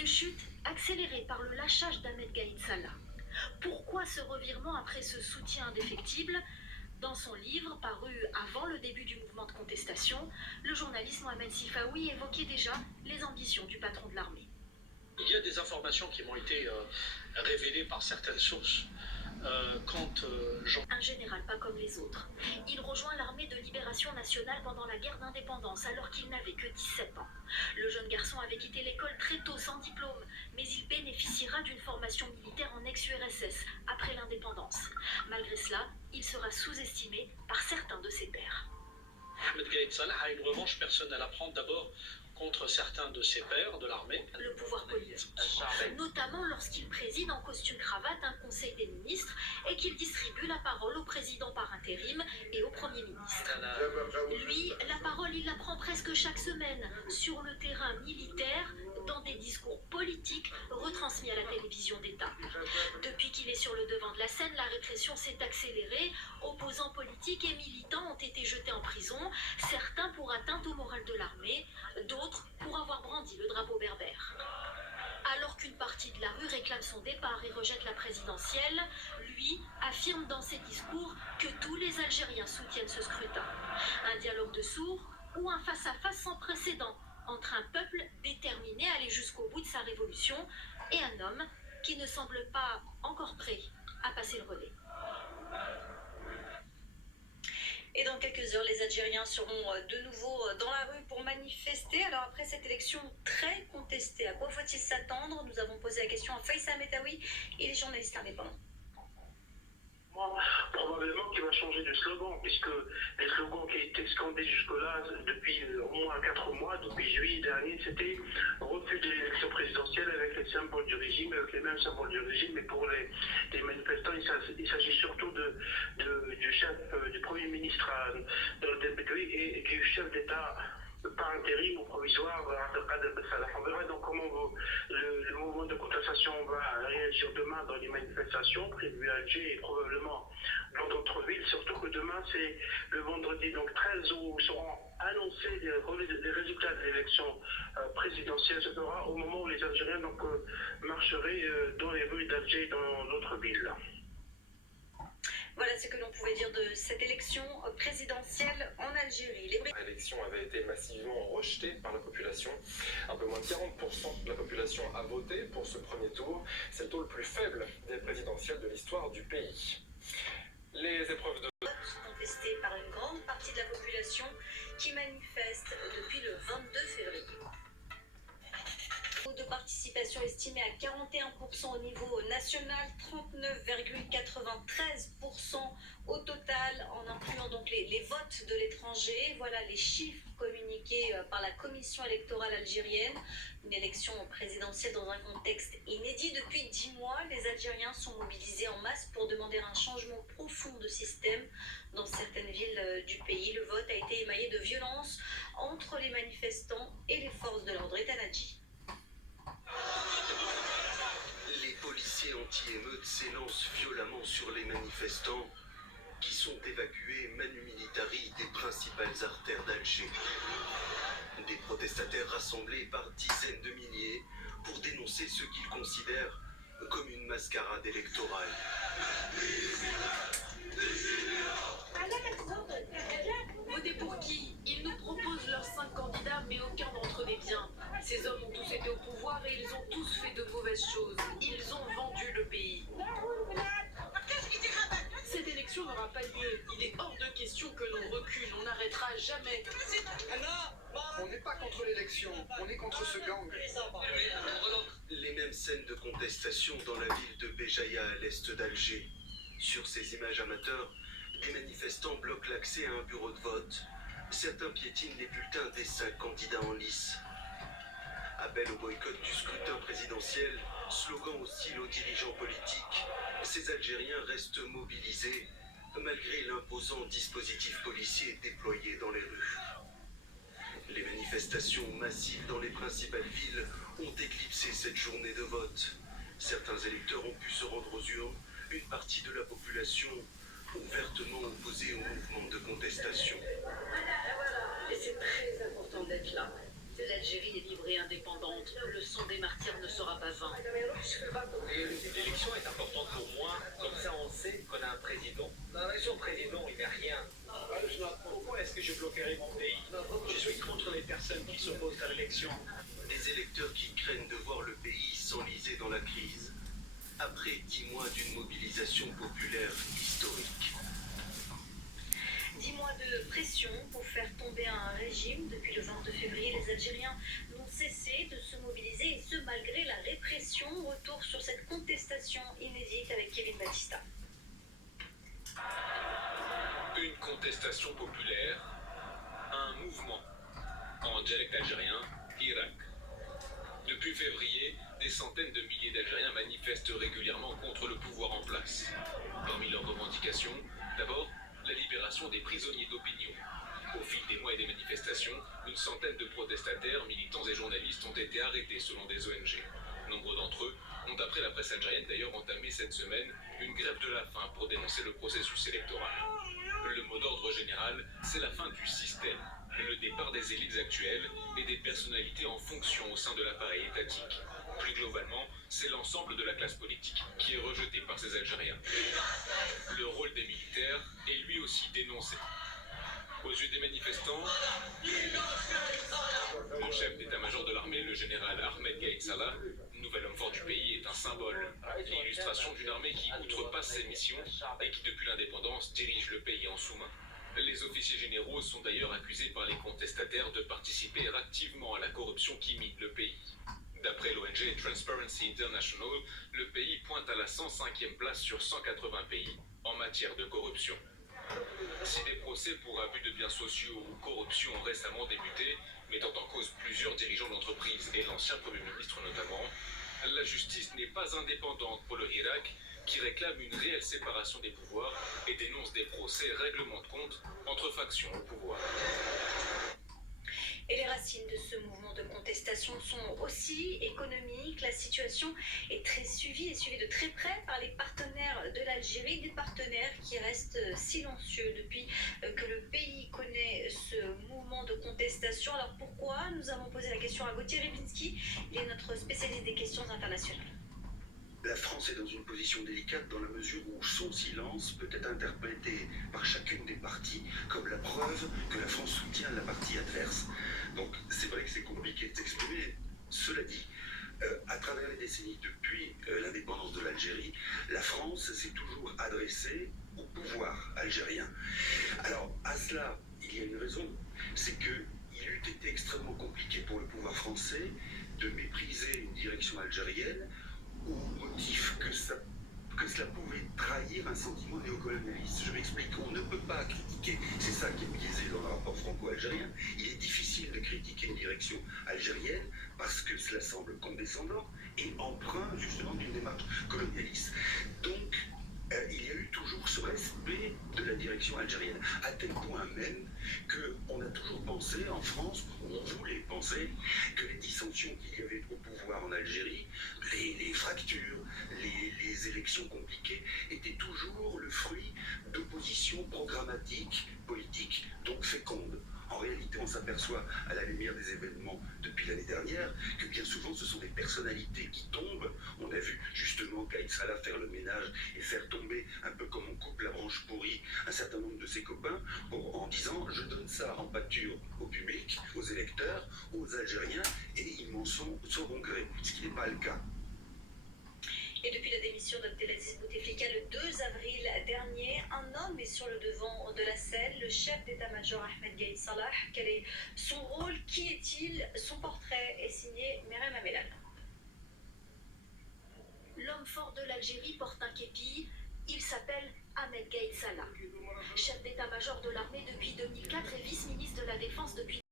Une chute accélérée par le lâchage d'Ahmed Gaïd Salah. Pourquoi ce revirement après ce soutien indéfectible? Dans son livre, paru avant le début du mouvement de contestation, le journaliste Mohamed Sifawi évoquait déjà les ambitions du patron de l'armée. Il y a des informations qui m'ont été révélées par certaines sources quand Un général pas comme les autres. Il rejoint l'armée de libération nationale pendant la guerre d'indépendance alors qu'il n'avait que 17 ans. Le jeune garçon avait quitté l'école très tôt sans diplôme, mais il bénéficiera d'une formation militaire en ex-URSS après l'indépendance. Malgré cela, il sera sous-estimé par certains de ses pairs. Ahmed Gaïd Salah a une revanche personnelle à prendre d'abord contre certains de ses pairs de l'armée. Le pouvoir politique, notamment lorsqu'il préside en costume-cravate un conseil des ministres et qu'il distribue la parole au président par intérim et au premier ministre. Lui, la parole, il la prend presque chaque semaine, sur le terrain militaire, dans des discours politiques retransmis à la télévision d'État. Depuis qu'il est sur le devant de la scène, la répression s'est accélérée. Opposants politiques et militants ont été jetés en prison, certains pour atteinte au moral de l'armée, d'autres pour avoir brandi le drapeau berbère. Alors qu'une partie de la rue réclame son départ et rejette la présidentielle, lui affirme dans ses discours que tous les Algériens soutiennent ce scrutin. Un dialogue de sourds ou un face-à-face sans précédent entre un peuple déterminé à aller jusqu'au bout de sa révolution et un homme qui ne semble pas encore prêt à passer le relais. Et dans quelques heures, les Algériens seront de nouveau dans la rue pour manifester. Alors après cette élection très contestée, à quoi faut-il s'attendre? Nous avons posé la question à Faïssa Metaoui, il est journaliste indépendant. Probablement qu'il va changer de slogan, puisque les slogans qui étaient scandés jusque-là, depuis au moins 4 mois, depuis juillet dernier, c'était refus de l'élection présidentielle avec les symboles du régime, avec les mêmes symboles du régime, mais pour les manifestants, il s'agit surtout du chef, du Premier ministre et du chef d'État par intérim ou provisoire, Abdelkader Ben Salah. On verra donc comment le mouvement de contestation va réagir demain dans les manifestations prévues à Alger et probablement dans d'autres villes, surtout que demain c'est le vendredi donc 13 où seront annoncés les résultats de l'élection présidentielle. Ce sera au moment où les Algériens donc, marcheraient dans les rues d'Alger et dans d'autres villes. Voilà ce que l'on pouvait dire de cette élection présidentielle en Algérie. L'élection avait été massivement rejetée par la population. Un peu moins de 40% de la population a voté pour ce premier tour. C'est le taux le plus faible des présidentielles de l'histoire du pays. Les épreuves de vote contestées par une grande partie de la population qui manifeste depuis le 22 février. De participation estimée à 41% au niveau national, 39,93% au total, en incluant donc les votes de l'étranger. Voilà les chiffres communiqués par la commission électorale algérienne. Une élection présidentielle dans un contexte inédit. Depuis 10 mois, les Algériens sont mobilisés en masse pour demander un changement profond de système. Dans certaines villes du pays, le vote a été émaillé de violence entre les manifestants et les forces de l'ordre. Etanadji. Les policiers anti-émeutes s'élancent violemment sur les manifestants qui sont évacués manu militari des principales artères d'Alger. Des protestataires rassemblés par dizaines de milliers pour dénoncer ce qu'ils considèrent comme une mascarade électorale. Votez pour qui? Ils nous proposent leurs 5 candidats, mais aucun d'entre eux n'est bien. Ces hommes ont tous été au pouvoir et ils ont tous fait de mauvaises choses. Ils ont vendu le pays. Cette élection n'aura pas lieu. Il est hors de question que l'on recule. On n'arrêtera jamais. On n'est pas contre l'élection, on est contre ce gang. Les mêmes scènes de contestation dans la ville de Béjaïa à l'est d'Alger. Sur ces images amateurs, des manifestants bloquent l'accès à un bureau de vote. Certains piétinent les bulletins des 5 candidats en lice. Appel au boycott du scrutin présidentiel, slogan hostile aux dirigeants politiques. Ces Algériens restent mobilisés malgré l'imposant dispositif policier déployé dans les rues. Les manifestations massives dans les principales villes ont éclipsé cette journée de vote. Certains électeurs ont pu se rendre aux urnes. Une partie de la population ouvertement opposée au mouvement de contestation. Et c'est très important d'être là. L'Algérie est libre et indépendante. Le sang des martyrs ne se avant. L'élection est importante pour moi, comme ça on sait qu'on a un président. Son président, il n'a rien. Pourquoi est-ce que je bloquerai mon pays? Je suis contre les personnes qui s'opposent à l'élection. Des électeurs qui craignent de voir le pays s'enliser dans la crise, après 10 mois d'une mobilisation populaire historique. 10 mois de pression pour faire tomber un régime. Depuis le 22 février, les Algériens n'ont cessé de se mobiliser, et ce malgré la répression. Retour sur cette contestation inédite avec Kevin Battista. Une contestation populaire, un mouvement en dialecte algérien, Hirak. Depuis février, des centaines de milliers d'Algériens manifestent régulièrement contre le pouvoir en place. Parmi leurs revendications, d'abord, la libération des prisonniers d'opinion. Au fil des mois et des manifestations, une centaine de protestataires, militants et journalistes ont été arrêtés selon des ONG. Nombre d'entre eux ont, après la presse algérienne d'ailleurs, entamé cette semaine une grève de la faim pour dénoncer le processus électoral. Le mot d'ordre général, c'est la fin du système, le départ des élites actuelles et des personnalités en fonction au sein de l'appareil étatique. Plus globalement, c'est l'ensemble de la classe politique qui est rejeté par ces Algériens. Le rôle des militaires est lui aussi dénoncé. Aux yeux des manifestants, le chef d'état-major de l'armée, le général Ahmed Gaïd Salah, nouvel homme fort du pays, est un symbole, l'illustration d'une armée qui outrepasse ses missions et qui, depuis l'indépendance, dirige le pays en sous-main. Les officiers généraux sont d'ailleurs accusés par les contestataires de participer activement à la corruption qui mine le pays. D'après l'ONG Transparency International, le pays pointe à la 105e place sur 180 pays en matière de corruption. Si des procès pour abus de biens sociaux ou corruption ont récemment débuté, mettant en cause plusieurs dirigeants d'entreprise et l'ancien Premier ministre notamment, la justice n'est pas indépendante pour le Hirak, qui réclame une réelle séparation des pouvoirs et dénonce des procès règlements de compte entre factions au pouvoir. Et les racines de ce mouvement de contestation sont aussi économiques. La situation est suivie de très près par les partenaires de l'Algérie, des partenaires qui restent silencieux depuis que le pays connaît ce mouvement de contestation. Alors pourquoi? Nous avons posé la question à Gauthier Rybinski, il est notre spécialiste des questions internationales. La France est dans une position délicate dans la mesure où son silence peut être interprété par chacune des parties comme la preuve que la France soutient la partie adverse. Donc c'est vrai que c'est compliqué de s'exprimer. Cela dit, à travers les décennies depuis l'indépendance de l'Algérie, la France s'est toujours adressée au pouvoir algérien. Alors à cela, il y a une raison, c'est qu'il eût été extrêmement compliqué pour le pouvoir français de mépriser une direction algérienne au motif que cela pouvait trahir un sentiment néocolonialiste. Je m'explique, on ne peut pas critiquer, c'est ça qui est biaisé dans le rapport franco-algérien, il est difficile de critiquer une direction algérienne parce que cela semble condescendant et emprunt justement d'une démarche colonialiste. Donc, il y a eu toujours ce respect de la direction algérienne, à tel point même qu'on a toujours pensé en France, on voulait penser, que les dissensions qu'il y avait au pouvoir en Algérie, les fractures, les élections compliquées, étaient toujours le fruit d'oppositions programmatiques, politiques, donc fécondes. En réalité, on s'aperçoit, à la lumière des événements depuis l'année dernière, que bien souvent, ce sont des personnalités qui tombent. On a vu justement Gaïd Salah faire le ménage et faire tomber, un peu comme on coupe la branche pourrie, un certain nombre de ses copains, en disant « je donne ça en pâture au public, aux électeurs, aux Algériens, et ils m'en sauront gré », ce qui n'est pas le cas. Et depuis la démission d'Abdelaziz Bouteflika le 2 avril dernier, un homme est sur le devant de la scène, le chef d'état-major Ahmed Gaïd Salah. Quel est son rôle? Qui est-il? Son portrait est signé Merem Amelal. L'homme fort de l'Algérie porte un képi, il s'appelle Ahmed Gaïd Salah. Chef d'état-major de l'armée depuis 2004 et vice-ministre de la Défense depuis